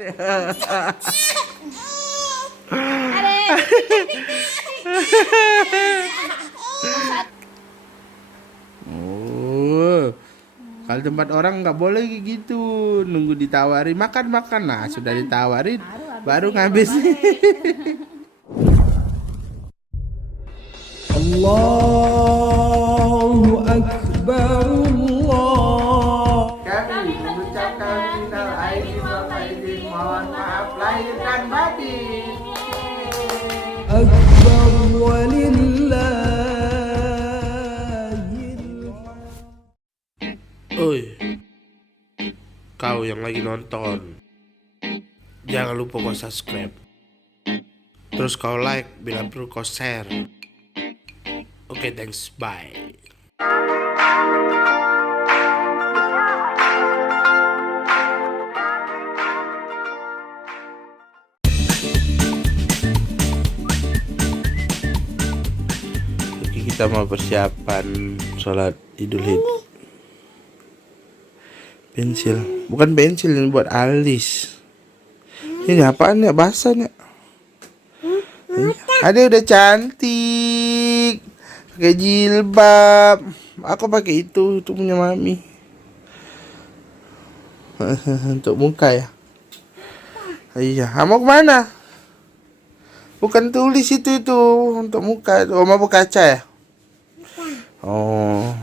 Oh, kalau tempat orang nggak boleh gitu, nunggu ditawari makan. Nah, sudah ditawarin baru ngabis. Allahu Akbar, Allah. Kami mengucapkan minal aidin wal faizin, mohon maaf lahir dan batin. Akbar walillahil. Oi, kau yang lagi nonton, jangan lupa kau subscribe. Terus kau like, bila perlu kau share. Oke, thanks, bye. Oke, kita mau persiapan sholat Idul Fitri. Pensil, bukan pensil, ini buat alis. Ini apaan ya, basahnya? Ada udah cantik, pakai jilbab. Aku pakai itu punya mami. Untuk muka ya. Iya, mau kemana? Bukan tulis itu untuk muka. Oh, mau kaca ya? Oh.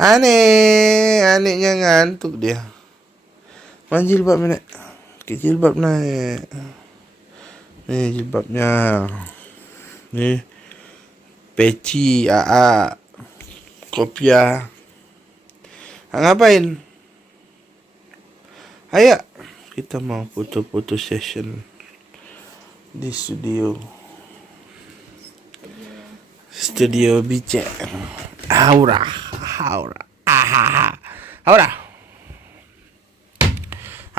Anehnya ngantuk dia. Mana jilbab nek? Pakai jilbab naik. Nih jilbabnya. Nih peci AA. Kopiah. Ngapain? Ayo kita mau foto-foto session di studio BC. Aura.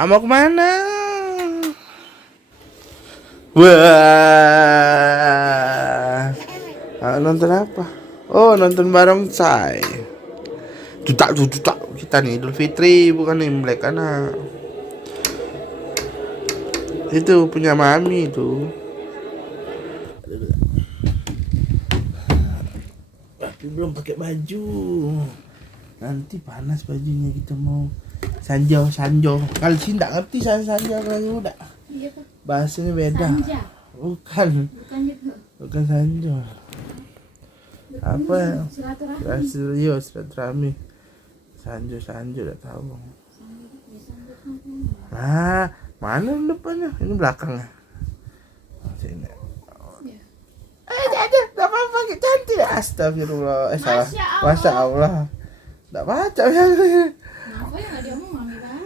Mau kemana? Wah, nonton apa? Oh, nonton barongsai. Tutak. Kita nih Idul Fitri, bukan Imlek anak. Itu punya mami itu. Tapi belum pakai baju. Nanti panas bajunya, kita mau sanjo. Kalau sih nggak ngerti saya sanjo kalau udah. Iya, Pak. Bahasanya beda. Sanja. Bukan sanjo. Apa ya? Silaturahmi. Silaturahmi. Sanjo udah tahu. Mana depannya? Ini belakangnya. Sini. Ada, enggak apa-apa, cantik. Astagfirullah. Salah. Masya Allah. Enggak baca ya. Kenapa ya nggak diomong mami Bang?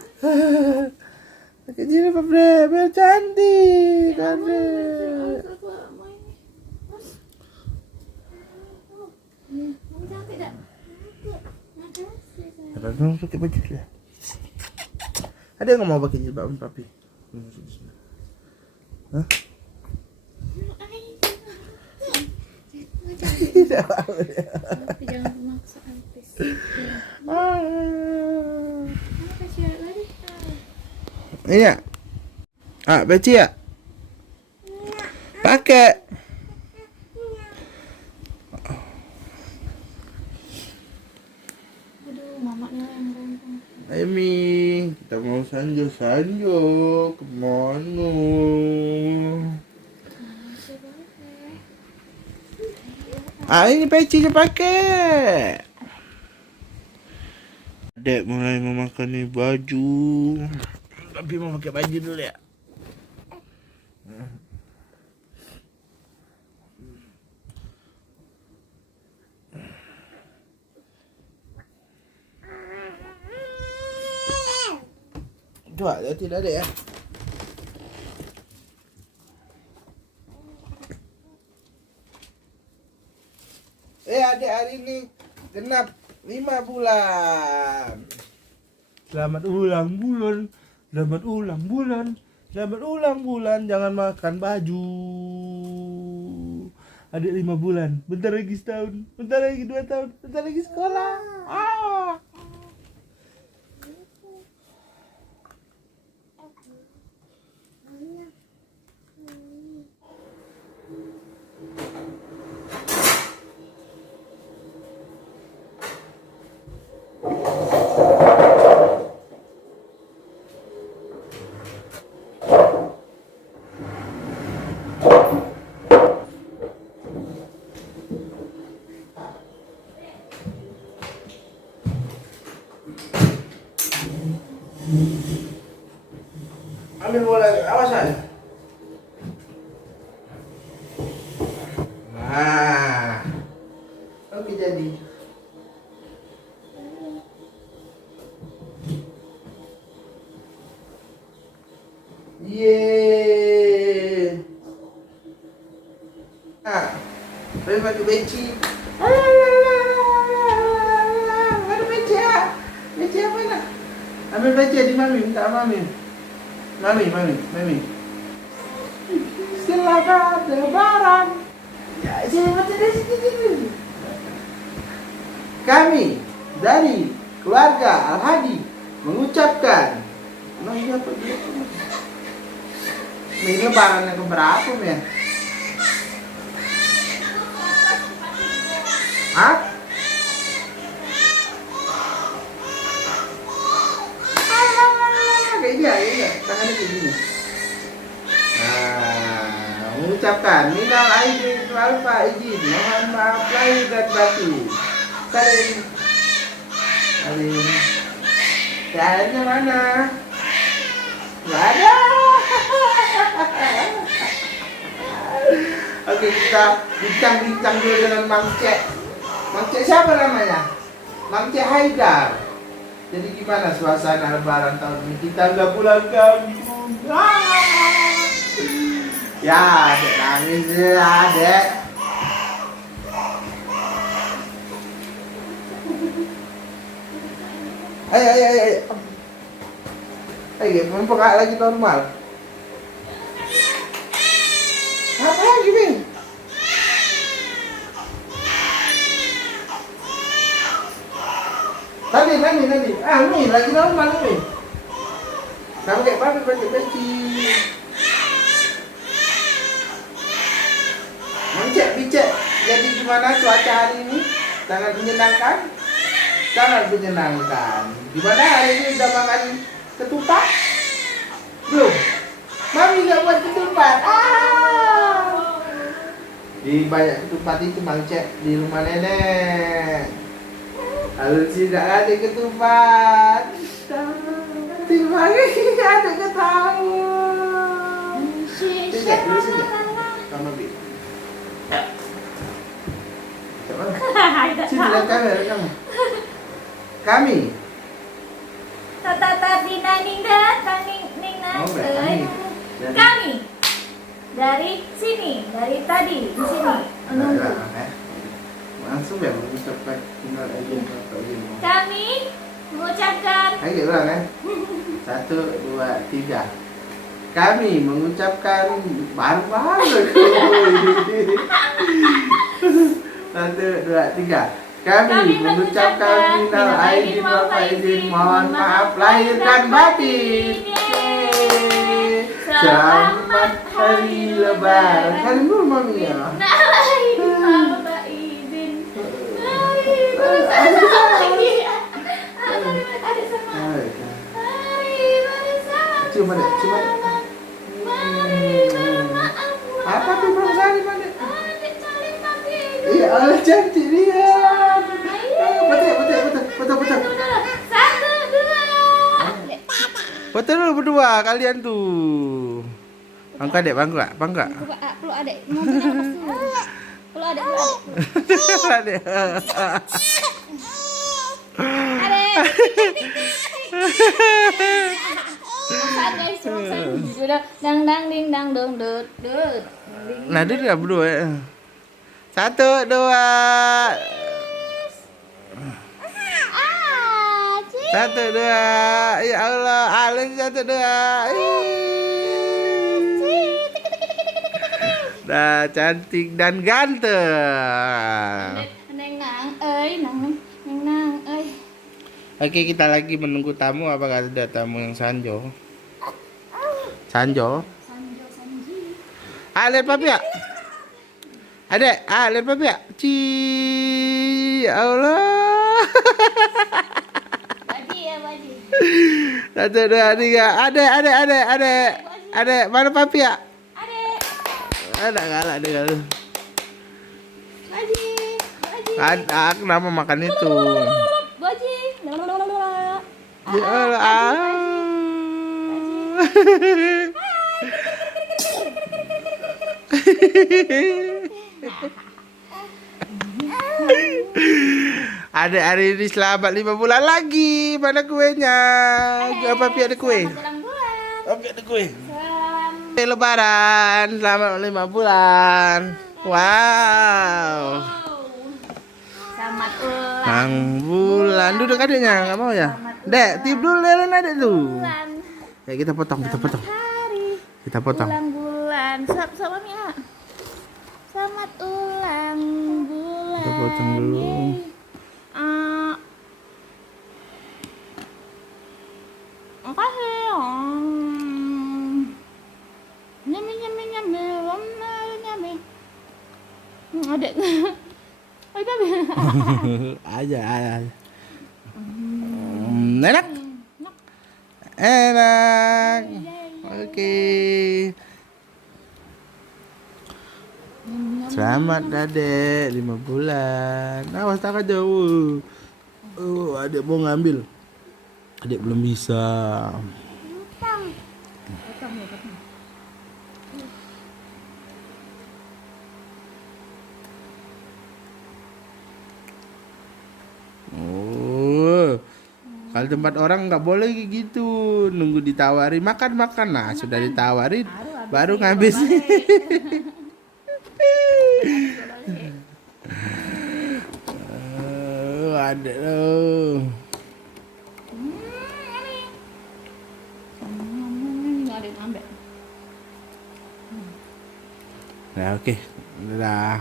Pakai jilbab biar cantik. Jangan pakai baju dia. Ada yang nggak mau pakai jilbab papi? Hah? Jangan memaksa artis. Iya. Beci ya? Pakai. Aduh, mamanya yang rempong. Emi, kita mau sanjo. Kemana? Ini pecinya pakai. Dek mulai memakai nih baju. Tapi mau pakai baju dulu ya. Coba, tidak ada ya. Adik hari ini genap 5 bulan. Selamat ulang bulan. Jangan makan baju. Adik 5 bulan. Bentar lagi setahun. Bentar lagi 2 tahun. Bentar lagi sekolah. Ambil bola, awas aja. Nah, oke jadi. Yeay. Nah, boleh pakai beci. Ada beci ya? Beci apa nak? Ambil beci di mami, minta mami. Mami. Selamat Lebaran. Ya, sini. Kami dari keluarga Al-Hadi mengucapkan. Nah, ini apa dia? Ini lebaran yang keberapa ya? Hah? Kayak dia, tangannya kayak gini. Nah, mengucapkan minal aidin wal faizin, mohon maaf lahir dan batin. Salim. Caranya mana? Nggak ada. Oke, kita bincang-bincang dulu dengan Mang Cek. Mang Cek siapa namanya? Mang Cek Haidar. Jadi gimana suasana lebaran tahun ini? Kita udah pulang kampung. Ya, adek nangis ya, adek. Ayo. Ayo, membuka lagi normal. Apa lagi, Bing? Tadi. Nih, lagi normal nih. Kamu kayak pakai beci. Bicek. Jadi gimana cuaca hari ini? Sangat menyenangkan? Sangat menyenangkan. Gimana hari ini udah makan ketupat? Belum? Mami nggak buat ketupat. Di banyak ketupat itu Mang Cek di rumah nenek. Kalau tidak ada ketupat, terima kasih ada ketahuan. Tidak, kamu bi. Sini lihat kamera kamu. Kami. Kami dari sini, dari tadi di sini menunggu. Langsung ya mengucapkan minal aidin wal faizin. Kami mengucapkan. Ayo ulang ya. 1, 2, 3. Kami mengucapkan baru. 1, 2, 3. Kami mengucapkan minal aidin wal faizin, mohon maaf lahir dan batin. Selamat hari lebaran. Hari dulu mami ya. Cuma deh. Apa tuh Bang Sari mana? Iya, Allah cantik dia. Betul. 1, 2. Betul dulu berdua kalian tuh. Bangga dek, bangga. Perlu adek. Mau bernafas dulu. Perlu adek. Adek. Maksaan guys, udah dang ding dang dong dut. Nah, dia dah berdua ya. 1, 2. 1, 2. Ya Allah, Alin 1, 2. Dah cantik dan ganteng. Nang euy. Oke, kita lagi menunggu tamu. Apakah ada tamu yang Sanjo? Sanji. Lihat papi ya? Adek, lihat papi ya? Ya Allah. Baji. 1, 2, 3. Adek. Mana papi ya? Ada galak dia. Baji. Aku nama makan itu. Baji. Ya Allah. Ada hari ini selamat 5 bulan lagi. Mana kuenya? Apa Pi ada kue? Selamat ulang bulan. Oke ada kue. Selamat. Lebaran, selamat 5 bulan. Wow. Selamat ulang Bang bulan, duduk adiknya, nggak mau ya? Dek, tiup dulu lelen adek tuh. bulan. Ya kita potong, kita potong. Hari. Kita potong. Bulan-bulan. Sama Mia. Selamat ulang bulan. Kita potong dulu. Yeay. Makasih. Nyami nyami nyami nyami. Adek. Aja. Enak. Enak. Oke. Selamat Dadek 5 bulan. Awas tak jauh. Adik mau ngambil. Adik belum bisa. Oh, kalau tempat orang nggak boleh gitu, nunggu ditawari makan. Nah sudah ditawarin baru ngabis. Ada loh. Nah oke, udah.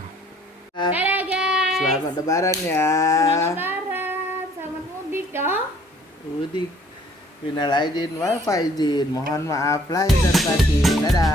Dadah guys. Selamat Lebaran ya. Selamat Lebaran. Selamat mudik dong. Mudik. Minal aidin wal faizin. Mohon maaf lahir dan batin. Dadah.